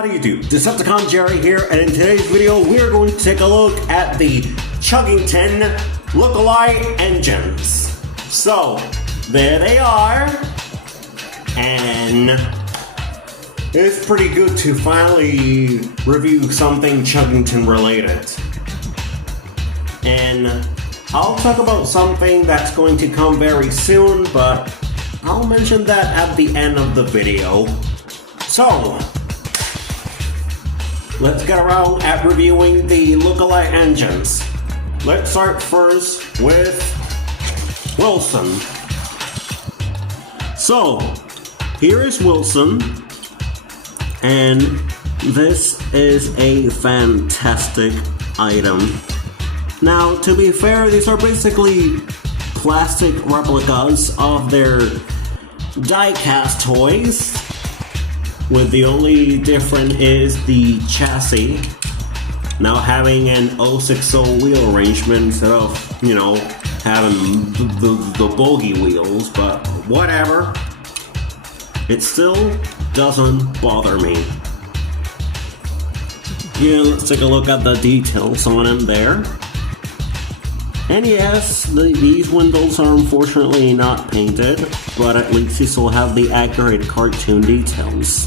How do you do? Decepticon Jerry here, and in today's video we're going to take a look at the Chuggington lookalike engines. So, there they are, and it's pretty good to finally review something Chuggington related. And I'll talk about something that's going to come very soon, but I'll mention that at the end of the video. So, let's get around at reviewing the lookalike engines. Let's start first with Wilson. So, here is Wilson, and this is a fantastic item. Now, to be fair, these are basically plastic replicas of their die-cast toys, with the only difference is the chassis now having an 060 wheel arrangement instead of, having the bogey wheels, but whatever. It still doesn't bother me. Yeah, let's take a look at the details on it there. And yes, these windows are unfortunately not painted, but at least you still have the accurate cartoon details.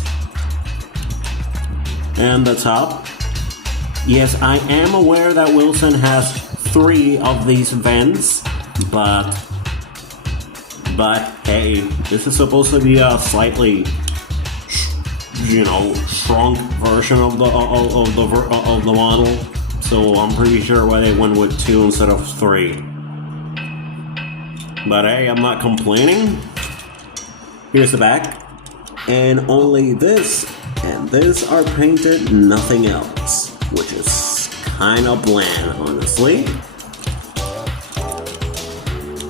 And the top. Yes, I am aware that Wilson has 3 of these vents, but hey, this is supposed to be a slightly, shrunk version of the model. So I'm pretty sure why they went with 2 instead of 3. But hey, I'm not complaining. Here's the back. And only this and this are painted, nothing else. Which is kinda bland, honestly.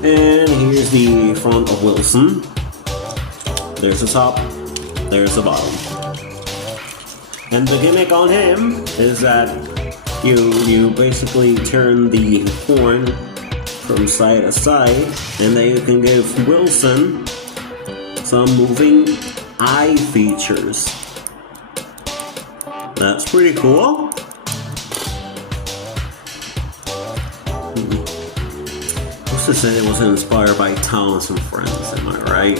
And here's the front of Wilson. There's the top, there's the bottom. And the gimmick on him is that you basically turn the horn from side to side, and then you can give Wilson some moving eye features. That's pretty cool. Who's to say it wasn't inspired by Thomas and Friends, am I right?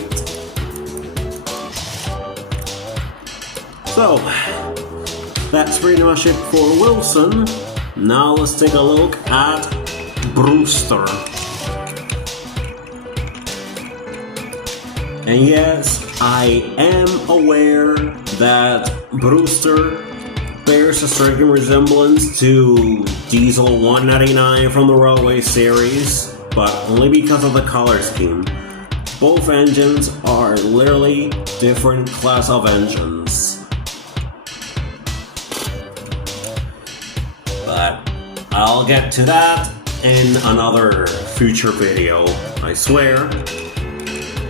So, that's pretty much it for Wilson. Now let's take a look at Brewster. And yes, I am aware that Brewster bears a striking resemblance to Diesel 199 from the Railway series, but only because of the color scheme. Both engines are literally different class of engines. But I'll get to that in another future video, I swear.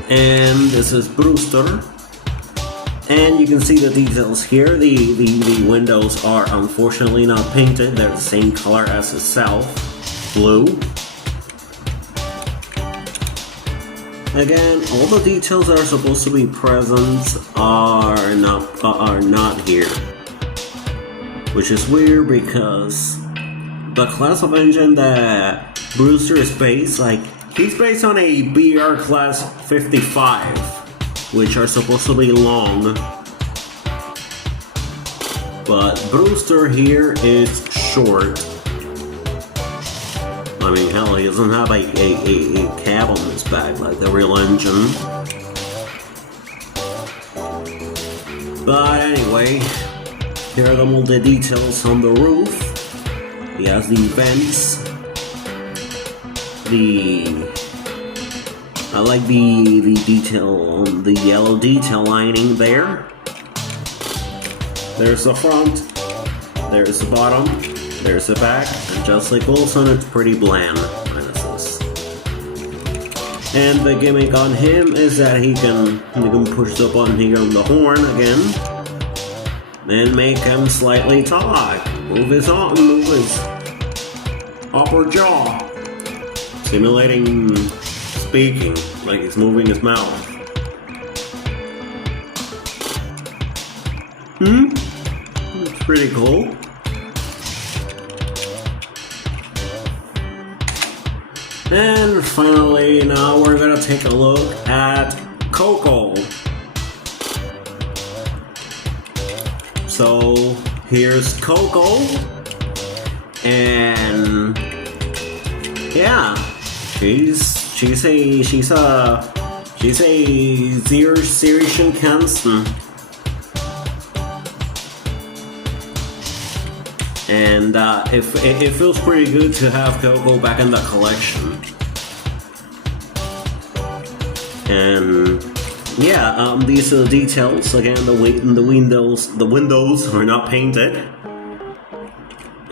And this is Brewster. And you can see the details here. The windows are unfortunately not painted. They're the same color as itself, blue. Again, all the details that are supposed to be present are not here. Which is weird because the class of engine that Brewster is based, he's based on a BR class 55, which are supposed to be long. But Brewster here is short. I mean, hell, he doesn't have a cab on his back like the real engine. But anyway, here are all the details on the roof. He has the vents. I like the detail on the yellow detail lining there. There's the front, there's the bottom, there's the back, and just like Wilson, it's pretty bland. And the gimmick on him is that he can push the button here on the horn again, and make him slightly talk. Move his upper jaw, simulating speaking, like he's moving his mouth. pretty cool. And finally, now we're gonna take a look at Coco. So here's Coco, and yeah, she's a Syrian cancer, and it feels pretty good to have Coco back in the collection. And yeah, these are the details. Again, the windows are not painted,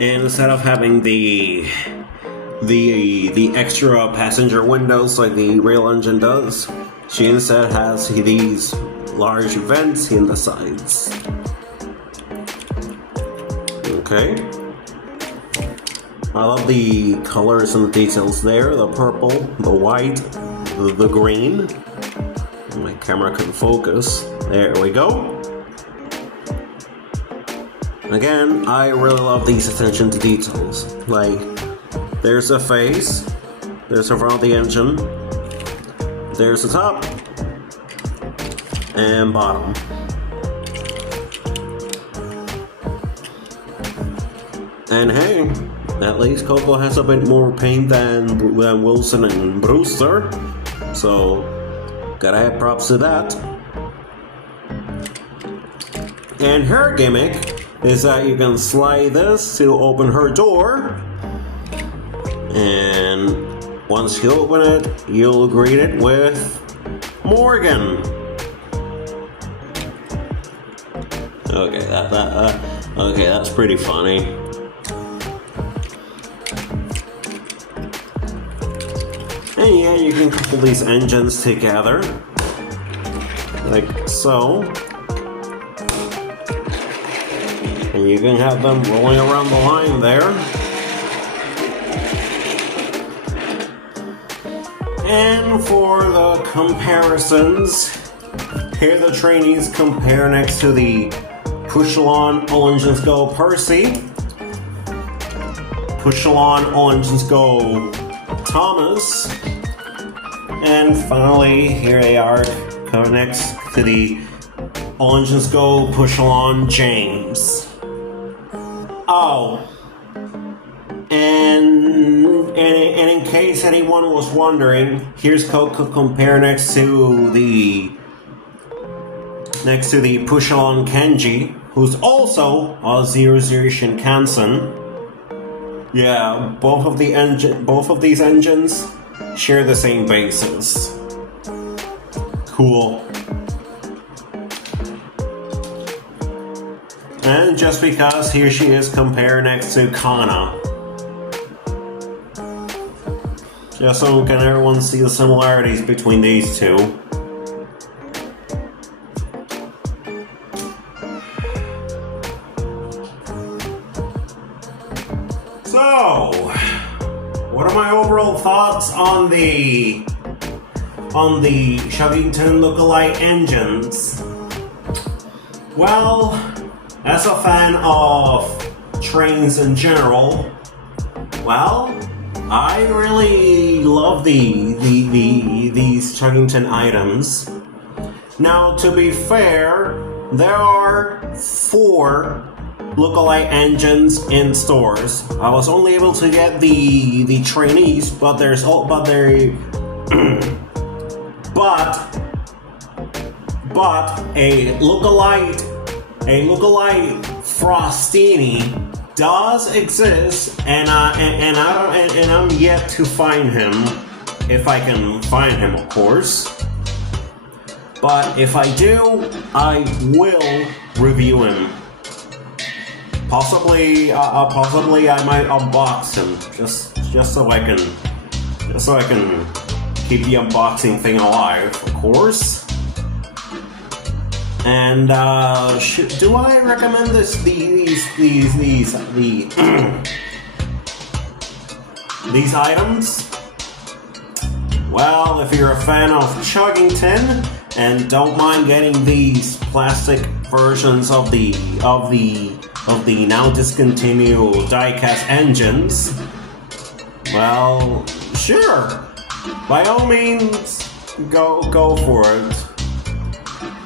and instead of having the extra passenger windows like the rail engine does, she instead has these large vents in the sides. Okay. I love the colors and the details there. The purple, the white, the green. My camera couldn't focus. There we go. Again, I really love these attention to details. Like, there's a face, there's the front of the engine, there's the top, and bottom. And hey, at least Coco has a bit more paint than Wilson and Brewster, so gotta have props to that. And her gimmick is that you can slide this to open her door, and once you open it, you'll greet it with Morgan. Okay, that's pretty funny. And yeah, you can couple these engines together, like so. And you can have them rolling around the line there. And for the comparisons, here the trainees compare next to the Push-Alon All Engines Go Percy, Push-Alon All Engines Go Thomas, and finally here they are next to the All Engines Go Push-Alon James. Oh, and in case anyone was wondering, here's Coco compare next to the Push-Alon Kenji, who's also a 00 Shinkansen. Yeah, both of these engines share the same basis. Cool. And just because here she is compared next to Kana. Just so can everyone see the similarities between these two. So, what are my overall thoughts on the Chuggington lookalike engines? Well, as a fan of trains in general, well, I really love these Chuggington items. Now, to be fair, there are 4 lookalike engines in stores. I was only able to get the trainees, but a lookalike Frostini does exist, and I'm yet to find him, if I can find him, of course. But if I do, I will review him. Possibly I might unbox him just so I can keep the unboxing thing alive, of course. And do I recommend these items? Well, if you're a fan of Chuggington and don't mind getting these plastic versions of the of the now discontinued diecast engines, well, sure, by all means, go for it.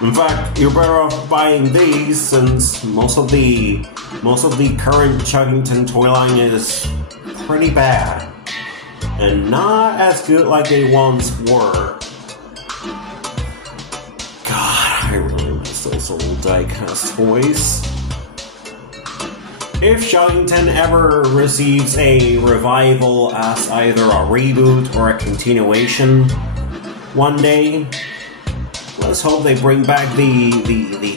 In fact, you're better off buying these since most of the current Chuggington toy line is pretty bad and not as good like they once were. God, I really miss those old diecast toys. If Chuggington ever receives a revival as either a reboot or a continuation one day, let's hope they bring back the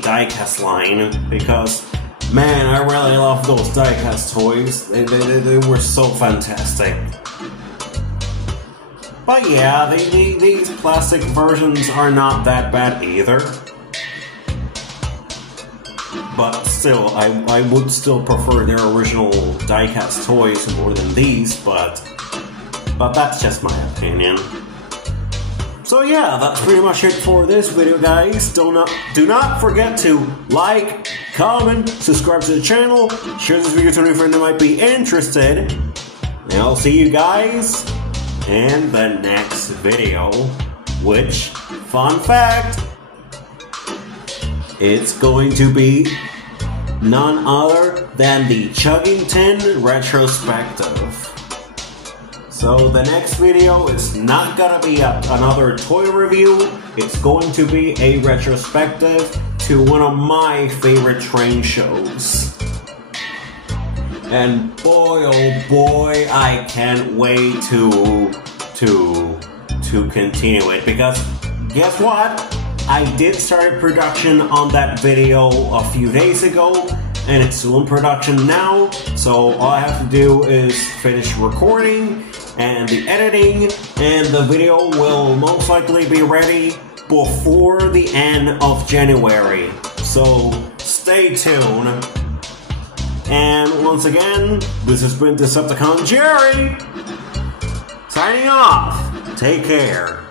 diecast line, because man, I really love those diecast toys. They were so fantastic. But yeah, these plastic versions are not that bad either. But still, I would still prefer their original diecast toys more than these, but that's just my opinion. So yeah, that's pretty much it for this video, guys. Do not forget to like, comment, subscribe to the channel, share this video to any friend that might be interested, and I'll see you guys in the next video, which, fun fact, it's going to be none other than the Chuggington retrospective. So the next video is not gonna be another toy review, it's going to be a retrospective to one of my favorite train shows. And boy oh boy, I can't wait to continue it, because guess what? I did start production on that video a few days ago, and it's still in production now, so all I have to do is finish recording and the editing, and the video will most likely be ready before the end of January. So stay tuned. And once again, this has been Decepticon Jerry, signing off. Take care.